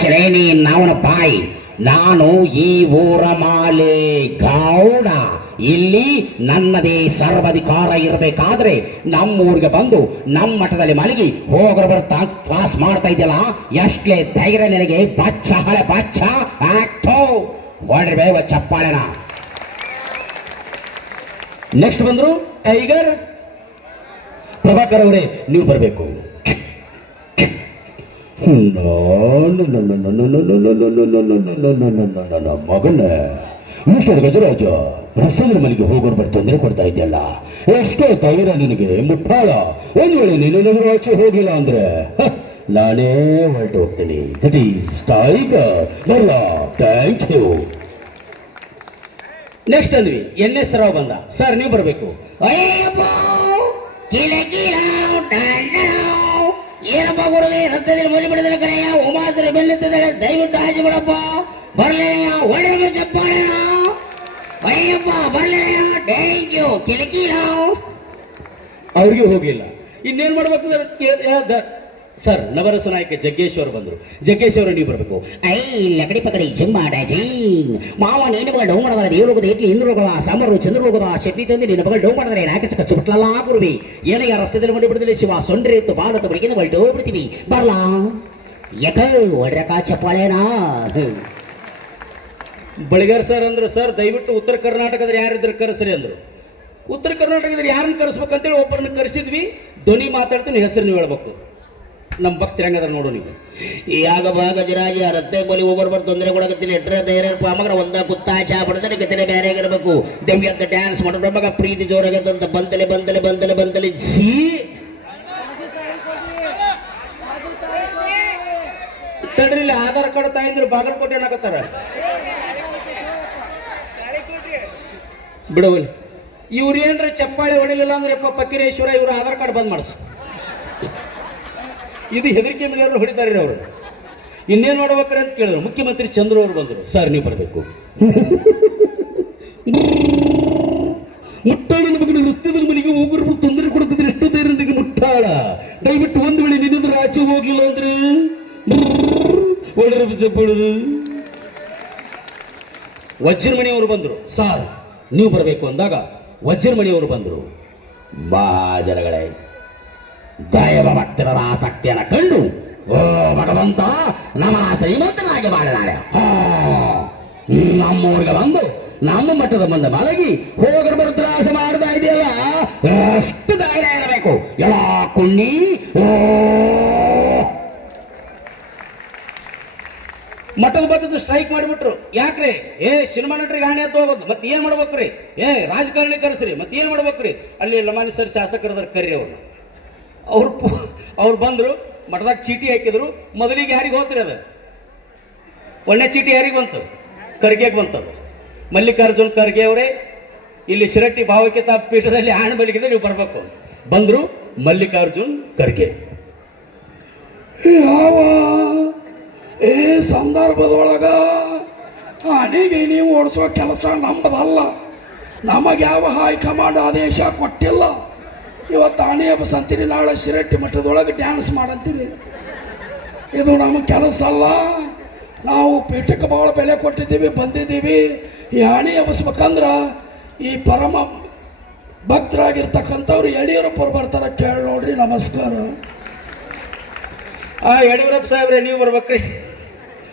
ಶ್ರೇಣಿ ನಾವನ ಪಾಯಿ ನಾನು ಈ ಊರ ಮಾಲೆ ಗೌಡ. ಇಲ್ಲಿ ನನ್ನದೇ ಸರ್ವಾಧಿಕಾರ ಇರಬೇಕಾದ್ರೆ ನಮ್ಮೂರಿಗೆ ಬಂದು ನಮ್ಮ ಮಠದಲ್ಲಿ ಮಲಗಿ ಹೋಗ್ರ ಬರ್ತಾ ಕ್ಲಾಸ್ ಮಾಡ್ತಾ ಇದೆಯಲ್ಲ ಎಷ್ಟೇ ಧೈರ್ಯ ನಿನಗೆ? ಬಚ್ಚ ಹಳೆ ಬಚ್ಚ. ಆಕ್ಟೋ ಹೊಡ್ರಬೇವ ಚಪ್ಪಾಳೆನ. ನೆಕ್ಸ್ಟ್ ಬಂದ್ರು ಟೈಗರ್ ಪ್ರಭಾಕರ್ ಅವರೇ, ನೀವು ಬರಬೇಕು. ಮಗನ ಮಿಸ್ಟರ್ ಗಜರಾಜ, ರಸ್ತೆಗಳ ಮನೆಗೆ ಹೋಗೋರು ಬರ್ ತೊಂದರೆ ಕೊಡ್ತಾ ಇದೆಯಲ್ಲ? ಎಷ್ಟೋ ತೈರ ನಿನಗೆ, ಮುಟ್ಟಾಳ. ಒಂದು ವೇಳೆ ನೀನೇನಾದ್ರೂ ಆಚೆ ಹೋಗಿಲ್ಲ ಅಂದ್ರೆ ನಾನೇ ಹೊರಟು ಹೋಗ್ತೀನಿ. ದಟ್ ಈಸ್ ಟೈಗರ್ ಬರಲ್ಲ ಥ್ಯಾಂಕ್ ಯು ನೆಕ್ಸ್ಟ್ ಅಂದ್ವಿ ಎನ್ ಎಸ್ ರಾವ್ ಬಂದ. ಸರ್ ನೀವು ಬರಬೇಕು. ಏನಪ್ಪ ಗುರುವೆ ರಕ್ತದಲ್ಲಿ ಮೊಲಿ ಬಿಡದಲ್ಲ ಕಡೆಯ ಉಮಾಸರಿ ಬೆಲ್ಲುತ್ತಿದ್ದಾಳೆ ದಯವಿಟ್ಟು ಹಾಜಿ ಬಿಡಪ್ಪ. ಬರಲೇಯ ಒಳ್ಳೆ ಚಪ್ಪಾಳೆಯ ಅಯ್ಯಪ್ಪ ಬರ್ಲೇಯ. ಥ್ಯಾಂಕ್ ಯು ಕಿಲಕಿಲ ಅವ್ರಿಗೆ ಹೋಗಿಲ್ಲ. ಇನ್ನೇನ್ ಮಾಡ್ಬೇಕು ಸರ್ ನವರಸ ನಾಯಕ ಜಗ್ಗೇಶ್ ಅವರು ಬಂದರು. ಜಗ್ಗೇಶ್ವರ ಅವರು ನೀವು ಬರಬೇಕು. ಐ ಲಕಡಿ ಪಕಡಿ ಜಿಮ್ಮಾಡ ಜೀಂಗ್ ಮಾವ ನೀನು ಮಗಳು ಡೌನ್ ಮಾಡಿದ್ರೆ ದೇವ್ರು ಹೋಗೋದು ಏಟ್ಲಿ ಇಂದ್ರ ಹೋಗೋದ ಸಾಮರು ಚಂದ್ರ ಹೋಗೋದ ಶೆಟ್ಟಿ ತಂದು ನಿನ್ನ ಮಗಳು ಡೌ ಮಾಡಿದ್ರೆ ನಾಕೆ ಚಕ್ಕ ಸುಟ್ಲಲ್ಲ ಗುರುವಿ. ಏನಯ್ಯ ರಸ್ತೆದಲ್ಲಿ ಮಾಡಿ ಬಿಡದಲ್ಲಿ ಶಿವ ಸೊಂಡ್ರೆ ಇತ್ತು ಬಾಲತ್ತ ಬಳಿಗೆ ಬಲ್ ಡೋ ಬಿಡ್ತೀವಿ ಬರ್ಲಾ? ಯಾಕ ಒಡ್ರಕ ಚಪ್ಪಾಳೆನಾ? ಬಳಿಗಾರ್ ಸರ್ ಅಂದ್ರು ಸರ್ ದಯವಿಟ್ಟು ಉತ್ತರ ಕರ್ನಾಟಕದ ಯಾರಿದ್ರು ಕರೆಸ್ರಿ ಅಂದ್ರು. ಉತ್ತರ ಕರ್ನಾಟಕದಲ್ಲಿ ಯಾರನ್ನು ಕರೆಸ್ಬೇಕಂತೇಳಿ ಒಬ್ಬರನ್ನ ಕರೆಸಿದ್ವಿ. ಧ್ವನಿ ಮಾತಾಡ್ತೀನಿ ಹೆಸರು ನೀವು ಹೇಳ್ಬೇಕು. ನಮ್ಮ ಭಕ್ತಿ ಹೆಂಗದ ನೋಡು ನೀವು. ಯಾಗ ಭಾಗ ಜರಾಗಿ ರತ್ತೆ ಬಲಿ ಒಬ್ಬರು ಬರ್ ತೊಂದರೆ ಕೊಡಕತ್ತಿನ ಎಟ್ರ ಧೈರ್ಯ ಪಾಮಗ್ರ ಒಂದ ಕುತ್ತ ಚಾ ಪಡೆದ್ರೆ ಕತ್ತಿನ ಬೇರೆ ಆಗಿರ್ಬೇಕು. ದೆವ್ಯ ಅಂತ ಡ್ಯಾನ್ಸ್ ಮಾಡೋದ್ರ ಮಗ ಪ್ರೀತಿ ಜೋರಾಗತ್ತಂತ ಬಂತಲೆ ಬಂತಲೆ ಬಂತಲೆ ಬಂತಲೆ. ಜೀ ತಡ್ರಿ ಇಲ್ಲಿ ಆಧಾರ್ ಕಾರ್ಡ್ ತಾಯಿದ್ರು ಬಾಗಲಕೋಟೆ ಏನಾಗತ್ತಾರ ಬಿಡೋ ಇವ್ರು ಏನ್ರ ಚಪ್ಪಾಳೆ ಹೊಡಿಲಿಲ್ಲ ಅಂದ್ರೆ ಪಕ್ಕಿರೇಶ್ವರ ಇವ್ರು ಆಧಾರ್ ಕಾರ್ಡ್ ಬಂದ್ ಮಾಡಿಸ್. ಇದು ಹೆದರಿಕೆ ಮೇಲೆ ಹೊಡಿತಾರೆ ಅವರು. ಇನ್ನೇನು ಮಾಡ್ಬೇಕ್ರಿ ಅಂತ ಕೇಳಿದ್ರು. ಮುಖ್ಯಮಂತ್ರಿ ಚಂದ್ರ ಅವರು ಬಂದರು. ಸರ್, ನೀವು ಬರಬೇಕು. ಮುಟ್ಟಾಳನ ಮಗನ ರಸ್ತೆದಲ್ಲಿ ಮನೆಗೆ ಒಬ್ಬರು ತೊಂದರೆ ಕೊಡ್ತಿದ್ರೆ ಎಷ್ಟು ಧೈರ್ಯ ಮುಟ್ಟಾಳ. ದಯವಿಟ್ಟು ಒಂದು ವೇಳೆ ನಿನ್ನಿದ್ರೆ ಆಚೆ ಹೋಗ್ಲಿಲ್ಲ ಅಂದ್ರೆ ಒಳ್ಳೆ ಚಪ್ಪಡುದು ವಜ್ರಮಣಿಯವರು ಬಂದರು. ಸಾರ್, ನೀವು ಬರಬೇಕು ಅಂದಾಗ ವಜ್ರಮಣಿಯವರು ಬಂದರು. ಬಾ ಜನಗಳೇ ದೈವ ಭಕ್ತರ ಆಸಕ್ತಿಯನ್ನು ಕಂಡು, ಓ ಭಗವಂತ ನಮ್ಮ ಶ್ರೀಮಂತನಾಗಿ ನಮ್ಮ ನಮ್ಮೂರಿಗೆ ಬಂದು, ನಮ್ಮ ಮಠದ ಬಂದ ಮಲಗಿ ಬರು ತ್ರಾಸ ಮಾಡ್ತಾ ಇದೆಯಲ್ಲ ಎಷ್ಟು ಧೈರ್ಯ ಇರಬೇಕು. ಎಲ್ಲ ಕುಣ್ಣಿ, ಓ. ಮಠದ ಬದ್ದದ್ದು ಸ್ಟ್ರೈಕ್ ಮಾಡಿಬಿಟ್ರು. ಯಾಕ್ರಿ? ಏ, ಸಿನಿಮಾ ನಟರಿಗೆ ಹಾನಿ ಅಂತ ಹೋಗೋದು. ಮತ್ತೆ ಏನ್ ಮಾಡ್ಬೇಕ್ರಿ? ಏ ರಾಜಕಾರಣಿ ಕರೆಸ್ರಿ. ಮತ್ತೆ ಏನ್ ಮಾಡ್ಬೇಕ್ರಿ? ಅಲ್ಲಿ ಲಮಾನಿ ಸರ್ ಶಾಸಕರದ್ರ ಕರಿ ಅವ್ರನ್ನ. ಅವ್ರು ಅವ್ರು ಬಂದರು, ಮಠದಾಗ ಚೀಟಿ ಹಾಕಿದ್ರು, ಮೊದಲಿಗೆ ಯಾರಿಗೆ ಹೋತ್ರಿ ಅದು? ಒಳ್ಳೆ ಚೀಟಿ ಯಾರಿಗೆ ಬಂತು? ಖರ್ಗೆಗೆ ಬಂತದು. ಮಲ್ಲಿಕಾರ್ಜುನ್ ಖರ್ಗೆ ಅವರೇ, ಇಲ್ಲಿ ಶಿರಟ್ಟಿ ಭಾವಕಿತ ಪೀಠದಲ್ಲಿ ಆಣ್ ಬಲಿಗಿದೆ ನೀವು ಬರಬೇಕು. ಬಂದರು ಮಲ್ಲಿಕಾರ್ಜುನ್ ಖರ್ಗೆ. ಯಾವ ಏ ಸಂದರ್ಭದೊಳಗ ಅಣಿಗೆ ನೀವು ಓಡಿಸೋ ಕೆಲಸ ನಮ್ಮದಲ್ಲ ನಮಗೆ ಯಾವ ಹೈಕಮಾಂಡ್ ಆದೇಶ ಕೊಟ್ಟಿಲ್ಲ. ಇವತ್ತು ಅಣಿ ಹಬ್ಬ ಅಂತೀರಿ, ನಾಳೆ ಶಿರಟ್ಟಿ ಮಠದೊಳಗೆ ಡ್ಯಾನ್ಸ್ ಮಾಡಂತೀರಿ. ಇದು ನಮ್ಮ ಕೆಲಸ ಅಲ್ಲ. ನಾವು ಪೀಠಕ್ಕೆ ಭಾಳ ಬೆಲೆ ಕೊಟ್ಟಿದ್ದೀವಿ, ಬಂದಿದ್ದೀವಿ. ಈ ಅಣಿ ಎಬ್ಬಿಸ್ಬೇಕಂದ್ರೆ ಈ ಪರಮ ಭಕ್ತರಾಗಿರ್ತಕ್ಕಂಥವ್ರು ಯಡಿಯೂರಪ್ಪರು ಬರ್ತಾರೆ, ಕೇಳಿ ನೋಡ್ರಿ, ನಮಸ್ಕಾರ. ಆ, ಯಡಿಯೂರಪ್ಪ ಸಾಹೇಬ್ರೆ, ನೀವು ಬರ್ಬೇಕ್ರಿ.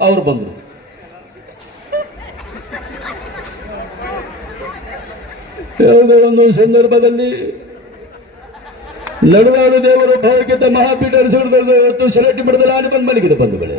ಅವ್ರು ಬಂದರು. ಒಂದು ಸಂದರ್ಭದಲ್ಲಿ ನಡುವಾಡು ದೇವರು ಭಾವಕ್ಕಿಂತ ಮಹಾಪೀಠ ಇವತ್ತು ಶಿರಟ್ಟಿ ಬಿಡದಲ್ಲ ಆಡಿ ಬಂದು ಮನೆಗಿದೆ ಬಂಧುಗಳೇ.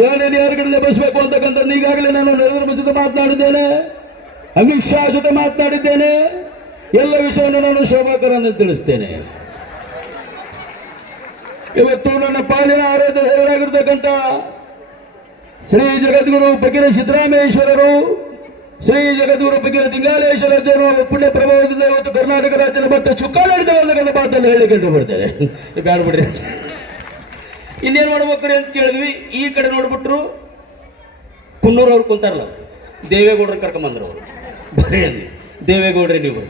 ಏನೇನು ಯಾರ ಕಡೆ ಬಸಬೇಕು ಅಂತಕ್ಕಂಥದ್ದು ಈಗಾಗಲೇ ನಾನು ನರೇಂದ್ರ ಮೋದಿ ಜೊತೆ ಮಾತನಾಡಿದ್ದೇನೆ. ಅಮಿತ್ ಶಾ ಜೊತೆ ಮಾತನಾಡಿದ್ದೇನೆ. ಎಲ್ಲ ವಿಷಯವನ್ನು ನಾನು ಶೋಭಾಕರನ್ನು ತಿಳಿಸ್ತೇನೆ. ಇವತ್ತು ನನ್ನ ಪಾಲಿನ ಆರಾಧ್ಯ ಹೇಳಾಗಿರ್ತಕ್ಕಂಥ ಶ್ರೀ ಜಗದ್ಗುರು ಬಗಿರ ಸಿದ್ದರಾಮೇಶ್ವರರು ಶ್ರೀ ಜಗದ್ಗುರು ಬಗ್ಗೆ ದಿಂಗಾಲೇಶ್ವರ ಜನ ಪುಣ್ಯ ಪ್ರಭಾವದಿಂದ ಇವತ್ತು ಕರ್ನಾಟಕ ರಾಜ್ಯದ ಮತ್ತೆ ಚುಕ್ಕಾಲಾಡಿದ ಅನ್ನೋ ಮಾತನ್ನು ಹೇಳಿಕೊಂಡು ಬಿಡ್ತೇನೆ ಬ್ಯಾಡ ಬಿಡ್ರಿ. ಇನ್ನೇನು ಮಾಡ್ಬೇಕ್ರಿ ಅಂತ ಕೇಳಿದ್ವಿ. ಈ ಕಡೆ ನೋಡ್ಬಿಟ್ರು ಕುನ್ನೂರು ಅವ್ರು ಕುಂತಾರಲ್ಲ. ದೇವೇಗೌಡರು ಕರ್ಕೊಂಬಂದ್ರು ಅವರು. ಬರೀ ಅಂದ್ವಿ ದೇವೇಗೌಡ್ರಿ ನೀವು.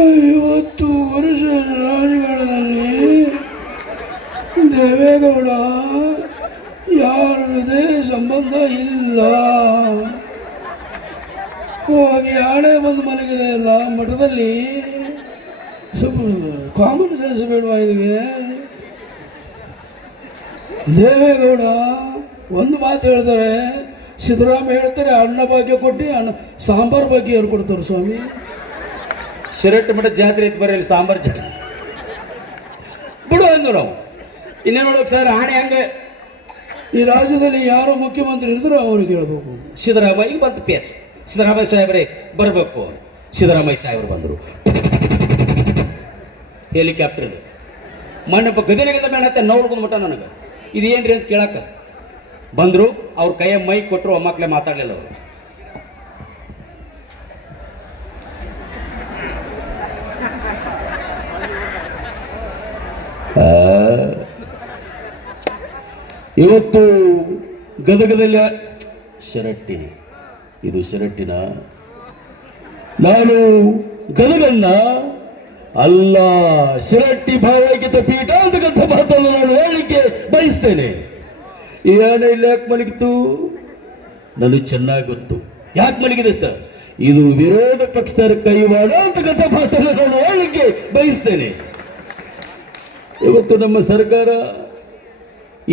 ಐವತ್ತು ವರ್ಷ ದೇವೇಗೌಡ, ಯಾರದೇ ಸಂಬಂಧ ಇಲ್ಲ. ಹೋಗಿ ಆಡೆ ಬಂದು ಮಲಗಿದೆ ಅಲ್ಲ ಮಠದಲ್ಲಿ. ಸ್ವಲ್ಪ ಕಾಮನ್ ಸೆನ್ಸ್ ಬೇಡವಾ ಇದಕ್ಕೆ ದೇವೇಗೌಡ, ಒಂದು ಮಾತು ಹೇಳ್ತಾರೆ. ಸಿದ್ದರಾಮ ಹೇಳ್ತಾರೆ, ಅನ್ನ ಭಾಗ್ಯ ಕೊಟ್ಟು ಅನ್ನ, ಸಾಂಬಾರ್ ಭಾಗ್ಯ ಹೇಳ್ಕೊಡ್ತಾರೆ ಕೊಡ್ತಾರೆ ಸ್ವಾಮಿ. ಶಿರಟ್ಟ ಮಠ ಜಾತ್ರೆ ಐತೆ ಬರೀ ಸಾಂಬಾರ್ ಜಾತ್ರೆ. ಬಿಡು ಅಂದು ನಾವು. ಇನ್ನೇ ನೋಡೋಕೆ ಸರ್, ಆಣೆ ಹಂಗೆ. ಈ ರಾಜ್ಯದಲ್ಲಿ ಯಾರು ಮುಖ್ಯಮಂತ್ರಿ ಇದ್ರು ಅವ್ರಿಗೆ ಹೇಳ್ಬೇಕು ಸಿದ್ದರಾಮಯ್ಯ ಬಂತು ಪೇಚ್. ಸಿದ್ದರಾಮಯ್ಯ ಸಾಹೇಬ್ರೆ, ಬರಬೇಕು. ಸಿದ್ದರಾಮಯ್ಯ ಸಾಹೇಬ್ರು ಬಂದರು. ಹೆಲಿಕಾಪ್ಟರ್ ಮಣ್ಣಪ್ಪ ಗದಗಿಂದ ಮೇಡತ್ತೆ ನೋಡ್ಕೊಂಡು ಬಿಟ್ಟ ನನಗೆ. ಇದೇನ್ರಿ ಅಂತ ಕೇಳಕ್ಕೆ. ಬಂದರು, ಅವ್ರ ಕೈಯ ಮೈ ಕೊಟ್ಟರು ಒಮ್ಮಕ್ಕಲೇ ಮಾತಾಡಲಿಲ್ಲ ಅವರು. ಇವತ್ತು ಗದಗದಲ್ಲಿ ಶರಟ್ಟಿ. ಇದು ಶರಟ್ಟಿನ. ನಾನು ಗದಗನ್ನ ಅಲ್ಲ ಶಿರಟ್ಟಿ ಭಾವೈಕ್ಯತ ಪೀಠ ಅಂತಕ್ಕಂಥ ಮಾತನ್ನು ನಾನು ಹೇಳಲಿಕ್ಕೆ ಬಯಸ್ತೇನೆ. ಏನೇ ಇಲ್ಲ ಯಾಕೆ ಮಲಗಿತು ನನಗೆ ಚೆನ್ನಾಗಿ ಗೊತ್ತು. ಯಾಕೆ ಮಲಗಿದೆ ಸರ್? ಇದು ವಿರೋಧ ಪಕ್ಷದ ಕೈವಾಡ ಅಂತಕ್ಕಂಥ ಮಾತನ್ನು ನಾನು ಹೇಳಲಿಕ್ಕೆ ಬಯಸ್ತೇನೆ. ಇವತ್ತು ನಮ್ಮ ಸರ್ಕಾರ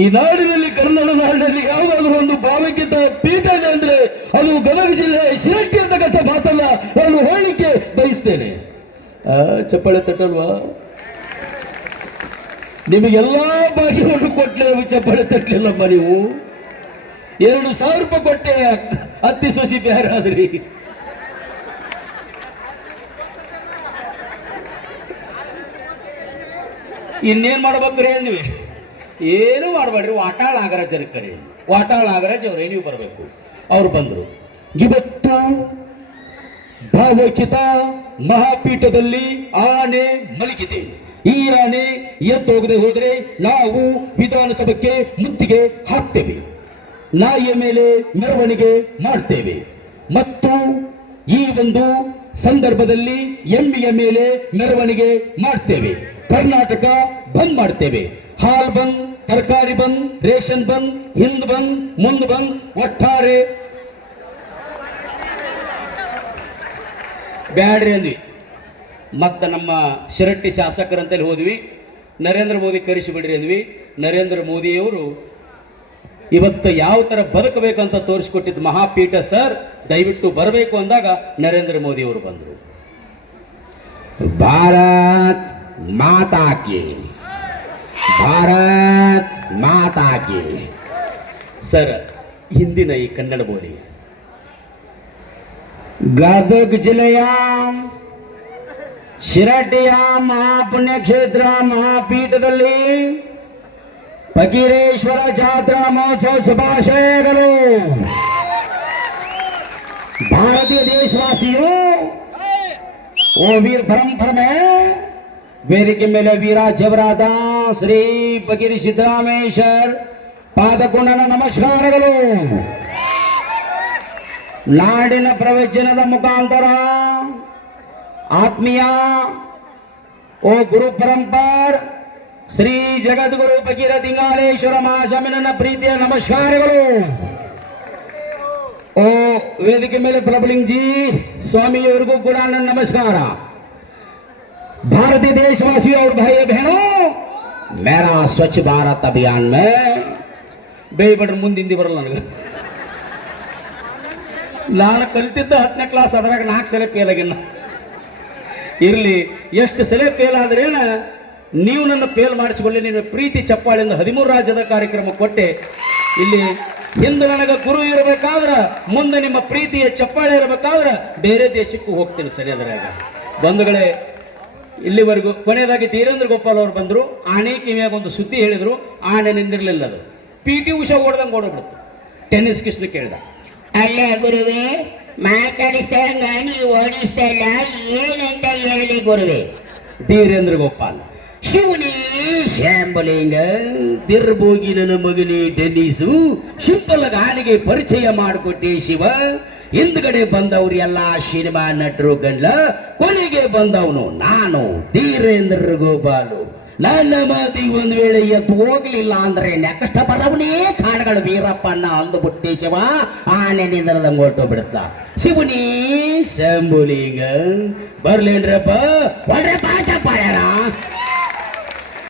ಈ ನಾಡಿನಲ್ಲಿ ಕನ್ನಡ ನಾಡಿನಲ್ಲಿ ಯಾವುದಾದ್ರೂ ಒಂದು ಭಾವಕ್ಕಿಂತ ಪೀಠ ಇದೆ ಅಂದ್ರೆ ಅದು ಗದಗ ಜಿಲ್ಲೆ ಶಿರಟ್ಟಿ ಅಂತಕ್ಕಂಥ ಮಾತನ್ನ ನಾನು ಹೇಳಲಿಕ್ಕೆ ಬಯಸ್ತೇನೆ. ಚಪ್ಪಾಳೆ ತಟ್ಟಲ್ವಾ? ನಿಮಗೆಲ್ಲಾ ಭಾಷೆಗಳನ್ನು ಕೊಟ್ಟಲೆ ಚಪ್ಪಾಳೆ ತಟ್ಟಲಿಲ್ಲಮ್ಮ ನೀವು. ಎರಡು ಸಾವಿರ ರೂಪಾಯಿ ಕೊಟ್ಟೆ ಹತ್ತಿ ಸೊಸಿ ಬ್ಯಾರಾದ್ರಿ ಇನ್ನೇನ್ ಮಾಡ್ಬೇಕ್ರಿ ಅಂದ್ವಿ? ಏನು ಮಾಡಬೇಡ್ರಿ? ವಾಟಾಳ ನಾಗರಾಜರ ಕರಿ ವಾಟಾಳ ನಾಗರಾಜ್ ಅವ್ರು ನೀವು ಬರಬೇಕು? ಅವ್ರು ಬಂದರು. ಇವತ್ತು ಭಾವಕಿತ ಮಹಾಪೀಠದಲ್ಲಿ ಆನೆ ಮಲಗಿದೆ. ಈ ಆನೆ ಎದ್ದೋಗದೆ ಹೋದರೆ ನಾವು ವಿಧಾನಸಭೆಗೆ ಮುತ್ತಿಗೆ ಹಾಕ್ತೇವೆ. ನಾಯಿಯ ಮೇಲೆ ಮೆರವಣಿಗೆ ಮಾಡ್ತೇವೆ. ಮತ್ತು ಈ ಒಂದು ಸಂದರ್ಭದಲ್ಲಿ ಎಮ್ಮಿಯ ಮೇಲೆ ಮೆರವಣಿಗೆ ಮಾಡ್ತೇವೆ. ಕರ್ನಾಟಕ ಬಂದ್ ಮಾಡ್ತೇವೆ. ಹಾಲ್ ಬಂದ್, ತರಕಾರಿ ಬಂದ್, ರೇಷನ್ ಬಂದ್, ಹಿಂದ್ ಬಂದ್, ಮುಂದ್ ಬಂದ್, ಒಟ್ಟಾರೆ ಬ್ಯಾಡ್ರಿ ಅಂದ್ವಿ. ಮತ್ತು ನಮ್ಮ ಶಿರಟ್ಟಿ ಶಾಸಕರಂತಲ್ಲಿ ಹೋದ್ವಿ. ನರೇಂದ್ರ ಮೋದಿ ಕರೆಸಿಬಿಡ್ರಿ ಅಂದ್ವಿ. ನರೇಂದ್ರ ಮೋದಿಯವರು ಇವತ್ತು ಯಾವ ಥರ ಬದುಕಬೇಕು ಅಂತ ತೋರಿಸ್ಕೊಟ್ಟಿದ್ದು ಮಹಾಪೀಠ ಸರ್, ದಯವಿಟ್ಟು ಬರಬೇಕು ಅಂದಾಗ ನರೇಂದ್ರ ಮೋದಿಯವರು ಬಂದರು. ಭಾರತ್ ಮಾತಾ ಕಿ ಭಾರತ್ ಮಾತಾ ಕಿ ಸರ್ ಹಿಂದಿನ ಈ ಕನ್ನಡ ಬೋಲಿ ಗದಗ ಜಿಲ್ಲೆಯ ಶಿರಟ್ಟಿಯ ಮಹಾಪುಣ್ಯಕ್ಷೇತ್ರ ಮಹಾಪೀಠದಲ್ಲಿ ಫಕೀರೇಶ್ವರ ಜಾತ್ರಾ ಮಹೋತ್ಸವ ಶುಭಾಶಯಗಳು ಭಾರತೀಯ ದೇಶವಾಸಿಯು ಓ ವೀರ ಪರಂಪರೆ ವೇದಿಕೆ ಮೇಲೆ ವೀರಾಜ್ಯವರಾದ ಶ್ರೀ ಫಕೀರಿ ಸಿದ್ದರಾಮೇಶ್ವರ್ ಪಾದಕೊಂಡನ ನಮಸ್ಕಾರಗಳು ನಾಡಿನ ಪ್ರವಚನದ ಮುಖಾಂತರ ಆತ್ಮೀಯ ಓ ಗುರು ಪರಂಪರ್ ಶ್ರೀ ಜಗದ್ಗುರು ಫಕೀರ ದಿಂಗಾಲೇಶ್ವರ ಮಹಾಸ್ವಾಮಿನ ಪ್ರೀತಿಯ ನಮಸ್ಕಾರಗಳು ಓ ವೇದಿಕೆ ಮೇಲೆ ಪ್ರಭುಲಿಂಗ್ ಜಿ ಸ್ವಾಮಿಯವರಿಗೂ ಕೂಡ ನನ್ನ ನಮಸ್ಕಾರ भारतीय देशवासियों और भाई बहनों ಮೇರಾ ಸ್ವಚ್ಛ ಭಾರತ್ ಅಭಿಯಾನ್ ಮೇ. ಮುಂದೆ ಹಿಂದಿ ಬರಲ್ಲ ನನಗೆ. ನಾನು ಕಲಿತಿದ್ದ ಹತ್ತನೇ ಕ್ಲಾಸ್ ಅದ್ರಾಗ ನಾಲ್ಕು ಸಲ ಫೇಲ್ ಆಗಿನ ಇರಲಿ, ಎಷ್ಟು ಸಲ ಫೇಲ್ ಆದ್ರೇನ ನೀವು ನನ್ನ ಫೇಲ್ ಮಾಡಿಸ್ಕೊಳ್ಳಿ, ನೀನು ಪ್ರೀತಿ ಚಪ್ಪಾಳಿಂದ ಹದಿಮೂರು ರಾಜ್ಯದ ಕಾರ್ಯಕ್ರಮ ಕೊಟ್ಟೆ. ಇಲ್ಲಿ ಹಿಂದೆ ನನಗೆ ಗುರು ಇರಬೇಕಾದ್ರೆ, ಮುಂದೆ ನಿಮ್ಮ ಪ್ರೀತಿಯ ಚಪ್ಪಾಳೆ ಇರಬೇಕಾದ್ರೆ, ಬೇರೆ ದೇಶಕ್ಕೂ ಹೋಗ್ತೀನಿ ಸರಿ ಅದರಾಗ. ಬಂಧುಗಳೇ ಇಲ್ಲಿವರೆಗೂ ಕೊನೆಯದಾಗಿ ಧೀರೇಂದ್ರ ಗೋಪಾಲ್ ಅವರು ಬಂದರು. ಆನೆ ಕಿವಿಯಾಗ ಒಂದು ಸುದ್ದಿ ಹೇಳಿದರು. ಆನೆ ನಿಂದಿರಲಿಲ್ಲ ಅದು. ಪಿ ಟಿ ಉಷಾ ಓಡ್ದಂಗೆ ಓಡೋಗ್ಬಿಡ್ತು. ಟೆನ್ನಿಸ್ ಕೃಷ್ಣ ಕೇಳ್ದ. ಅಲ್ಲ ಗುರುವೆ ಮಾತಾಡಿಸ್ತಾ ನೀವು ಓಡಿಸ್ತಾ ಇಲ್ಲ ಏನಂತ ಹೇಳಿ ಗುರುವೆ? ಧೀರೇಂದ್ರ ಗೋಪಾಲ್ ಶಿವನೇ ಶ್ಯಾಂಬಲಿಂಗ ತಿರ್ಬೋಗಿ ನನ್ನ ಮಗನೇ ಟೆನ್ನಿಸು ಸಿಂಪಲ್ ಗಾಲಿಗೆ ಪರಿಚಯ ಮಾಡಿಕೊಟ್ಟೆ ಶಿವ. ಹಿಂದ್ಗಡೆ ಬಂದವ್ರು ಎಲ್ಲ ಸಿನಿಮಾ ನಟರು ಗಂಡ್ಲ, ಕೊನೆಗೆ ಬಂದವನು ನಾನು ಧೀರೇಂದ್ರ ಗೋಪಾಲು. ನನ್ನ ಮಾತಿ ಒಂದು ವೇಳೆ ಎದ್ದು ಹೋಗ್ಲಿಲ್ಲ ಅಂದ್ರೆ ನೆಕಷ್ಟ ಬರವನೇ ಕಾಡುಗಳು. ವೀರಪ್ಪನ ಅಂದುಬಿಟ್ಟಿ ಶಿವ, ಆನೆ ನಿಂದ್ರದಂಗೆ ಹೊರಟು ಬಿಡುತ್ತ. ಶಿವನಿ ಶಂಭುಲಿಂಗ, ಬರ್ಲೇನ್ರಪ್ಪ, ಹೊಡ್ರಪ್ಪ ಚಪ್ಪಾಳೆನ